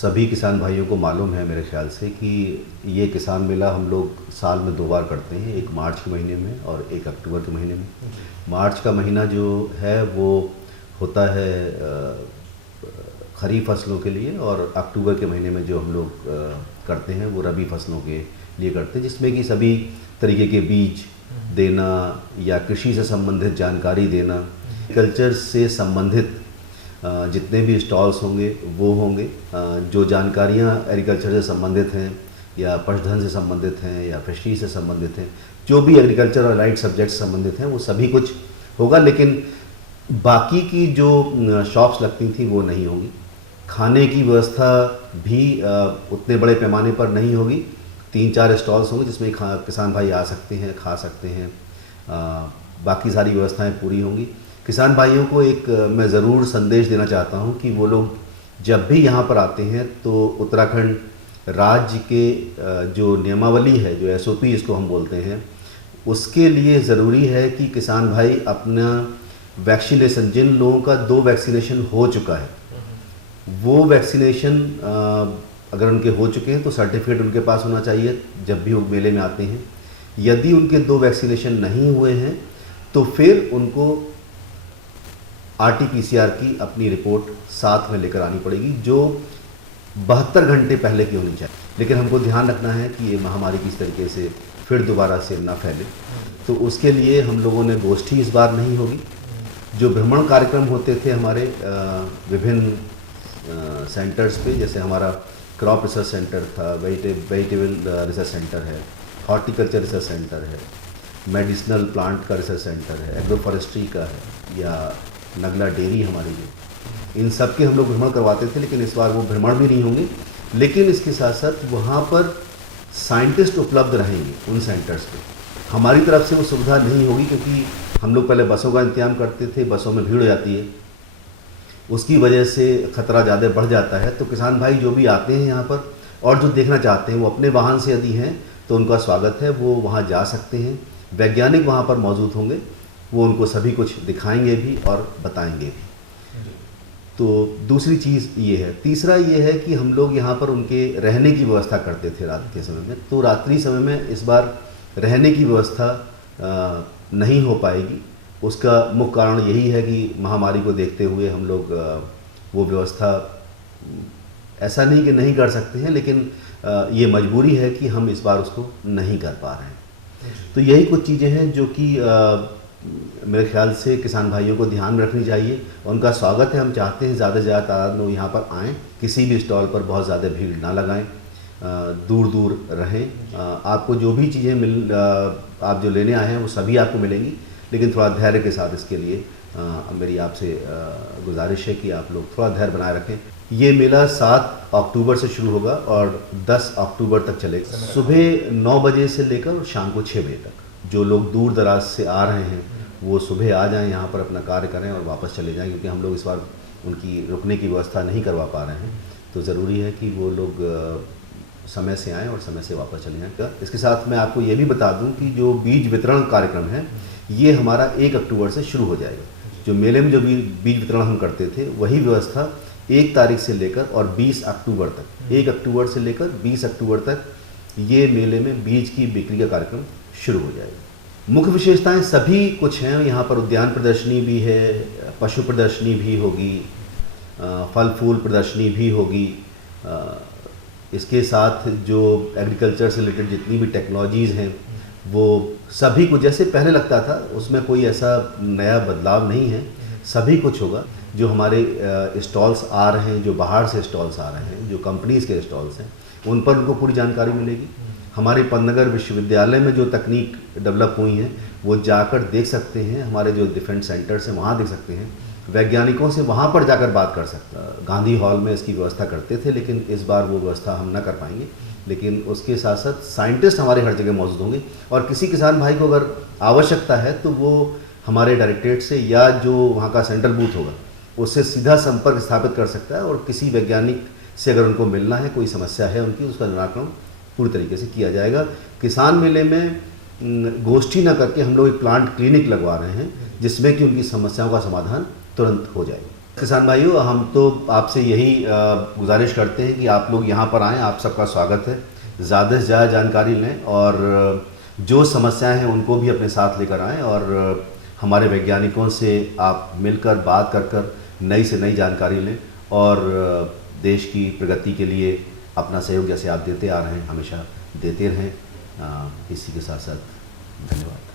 सभी किसान भाइयों को मालूम है मेरे ख्याल से कि ये किसान मेला हम लोग साल में 2 बार करते हैं, एक मार्च के महीने में और एक अक्टूबर के महीने में। मार्च का महीना जो है वो होता है खरीफ फसलों के लिए, और अक्टूबर के महीने में जो हम लोग करते हैं वो रबी फसलों के लिए करते हैं, जिसमें कि सभी तरीके के बीज देना या कृषि से संबंधित जानकारी देना, एग्रीकल्चर से संबंधित जितने भी स्टॉल्स होंगे वो होंगे। जो जानकारियाँ एग्रीकल्चर से संबंधित हैं या पशुधन से संबंधित हैं या फिशरी से संबंधित हैं, जो भी एग्रीकल्चर और राइट सब्जेक्ट से संबंधित हैं वो सभी कुछ होगा। लेकिन बाकी की जो शॉप्स लगती थी वो नहीं होगी। खाने की व्यवस्था भी उतने बड़े पैमाने पर नहीं होगी। 3-4 स्टॉल्स होंगे जिसमें किसान भाई आ सकते हैं, खा सकते हैं। बाकी सारी व्यवस्थाएं पूरी होंगी। किसान भाइयों को एक मैं ज़रूर संदेश देना चाहता हूं कि वो लोग जब भी यहां पर आते हैं तो उत्तराखंड राज्य के जो नियमावली है, जो SOP इसको हम बोलते हैं, उसके लिए ज़रूरी है कि किसान भाई अपना वैक्सीनेशन, जिन लोगों का 2 वैक्सीनेशन हो चुका है, वो वैक्सीनेशन अगर उनके हो चुके हैं तो सर्टिफिकेट उनके पास होना चाहिए जब भी वो मेले में आते हैं। यदि उनके 2 वैक्सीनेशन नहीं हुए हैं तो फिर उनको RT-PCR की अपनी रिपोर्ट साथ में लेकर आनी पड़ेगी, जो 72 घंटे पहले की होनी चाहिए। लेकिन हमको ध्यान रखना है कि ये महामारी किस तरीके से फिर दोबारा से ना फैले, तो उसके लिए हम लोगों ने गोष्ठी इस बार नहीं होगी। जो भ्रमण कार्यक्रम होते थे हमारे विभिन्न सेंटर्स पे, जैसे हमारा क्रॉप रिसर्च सेंटर था, वेजिटेबल रिसर्च सेंटर है, हॉर्टिकल्चर रिसर्च सेंटर है, मेडिसिनल प्लांट का रिसर्च सेंटर है, एग्रो फॉरेस्ट्री का है, या नगला डेयरी हमारी जो, इन सब के हम लोग भ्रमण करवाते थे। लेकिन इस बार वो भ्रमण भी नहीं होंगे। लेकिन इसके साथ साथ वहाँ पर साइंटिस्ट उपलब्ध रहेंगे उन सेंटर्स पे। हमारी तरफ से वो सुविधा नहीं होगी क्योंकि हम लोग पहले बसों का इंतजाम करते थे, बसों में भीड़ हो जाती है, उसकी वजह से ख़तरा ज़्यादा बढ़ जाता है। तो किसान भाई जो भी आते हैं यहाँ पर और जो देखना चाहते हैं, वो अपने वाहन से यदि हैं तो उनका स्वागत है, वो वहाँ जा सकते हैं। वैज्ञानिक वहाँ पर मौजूद होंगे, वो उनको सभी कुछ दिखाएंगे भी और बताएंगे भी। तो दूसरी चीज़ ये है। तीसरा ये है कि हम लोग यहाँ पर उनके रहने की व्यवस्था करते थे रात के समय में, तो रात्रि समय में इस बार रहने की व्यवस्था नहीं हो पाएगी। उसका मुख्य कारण यही है कि महामारी को देखते हुए हम लोग वो व्यवस्था ऐसा नहीं कि नहीं कर सकते हैं, लेकिन ये मजबूरी है कि हम इस बार उसको नहीं कर पा रहे हैं। तो यही कुछ चीज़ें हैं जो कि मेरे ख्याल से किसान भाइयों को ध्यान में रखनी चाहिए। उनका स्वागत है, हम चाहते हैं ज़्यादा से ज़्यादा तादाद में यहाँ पर आएँ। किसी भी स्टॉल पर बहुत ज़्यादा भीड़ ना लगाएं, दूर दूर रहें। आपको जो भी चीज़ें आप जो लेने आए हैं वो सभी आपको मिलेंगी, लेकिन थोड़ा धैर्य के साथ इसके लिए मेरी आपसे गुजारिश है कि आप लोग थोड़ा धैर्य बनाए रखें। ये मेला 7 अक्टूबर से शुरू होगा और 10 अक्टूबर तक चलेगा। सुबह 9 बजे से लेकर शाम को 6 बजे तक। जो लोग दूर दराज से आ रहे हैं वो सुबह आ जाएं, यहाँ पर अपना कार्य करें और वापस चले जाएं, क्योंकि हम लोग इस बार उनकी रुकने की व्यवस्था नहीं करवा पा रहे हैं। तो ज़रूरी है कि वो लोग समय से आएँ और समय से वापस चले जाएँ। इसके साथ मैं आपको ये भी बता दूं कि जो बीज वितरण कार्यक्रम है ये हमारा 1 अक्टूबर से शुरू हो जाएगा। जो मेले में जो बीज वितरण हम करते थे वही व्यवस्था 1 तारीख से लेकर और 20 अक्टूबर तक, 1 अक्टूबर से लेकर 20 अक्टूबर तक ये मेले में बीज की बिक्री का कार्यक्रम शुरू हो जाएगा। मुख्य विशेषताएं सभी कुछ हैं यहाँ पर। उद्यान प्रदर्शनी भी है, पशु प्रदर्शनी भी होगी, फल फूल प्रदर्शनी भी होगी। इसके साथ जो एग्रीकल्चर से रिलेटेड जितनी भी टेक्नोलॉजीज़ हैं वो सभी कुछ जैसे पहले लगता था, उसमें कोई ऐसा नया बदलाव नहीं है, सभी कुछ होगा। जो हमारे स्टॉल्स आ रहे हैं, जो बाहर से स्टॉल्स आ रहे हैं, जो कंपनीज़ के स्टॉल्स हैं, उन पर उनको पूरी जानकारी मिलेगी। हमारे पंतनगर विश्वविद्यालय में जो तकनीक डेवलप हुई हैं वो जाकर देख सकते हैं। हमारे जो डिफरेंट सेंटर्स हैं वहाँ देख सकते हैं। वैज्ञानिकों से वहाँ पर जाकर बात कर सकते हैं। गांधी हॉल में इसकी व्यवस्था करते थे, लेकिन इस बार वो व्यवस्था हम न कर पाएंगे। लेकिन उसके साथ साथ साइंटिस्ट हमारे हर जगह मौजूद होंगे, और किसी किसान भाई को अगर आवश्यकता है तो वो हमारे डायरेक्टरेट से या जो वहाँ का सेंट्रल बूथ होगा उससे सीधा संपर्क स्थापित कर सकता है, और किसी वैज्ञानिक से अगर उनको मिलना है, कोई समस्या है उनकी, उसका निराकरण पूरी तरीके से किया जाएगा। किसान मेले में गोष्ठी न करके हम लोग एक प्लांट क्लिनिक लगवा रहे हैं जिसमें कि उनकी समस्याओं का समाधान तुरंत हो जाएगा। किसान भाइयों, हम तो आपसे यही गुजारिश करते हैं कि आप लोग यहाँ पर आएँ, आप सबका स्वागत है। ज़्यादा से ज़्यादा जानकारी लें और जो समस्याएं हैं उनको भी अपने साथ लेकर आएँ और हमारे वैज्ञानिकों से आप मिलकर बात कर नई से नई जानकारी लें और देश की प्रगति के लिए अपना सहयोग जैसे आप देते आ रहे हैं हमेशा देते रहें। इसी के साथ साथ धन्यवाद।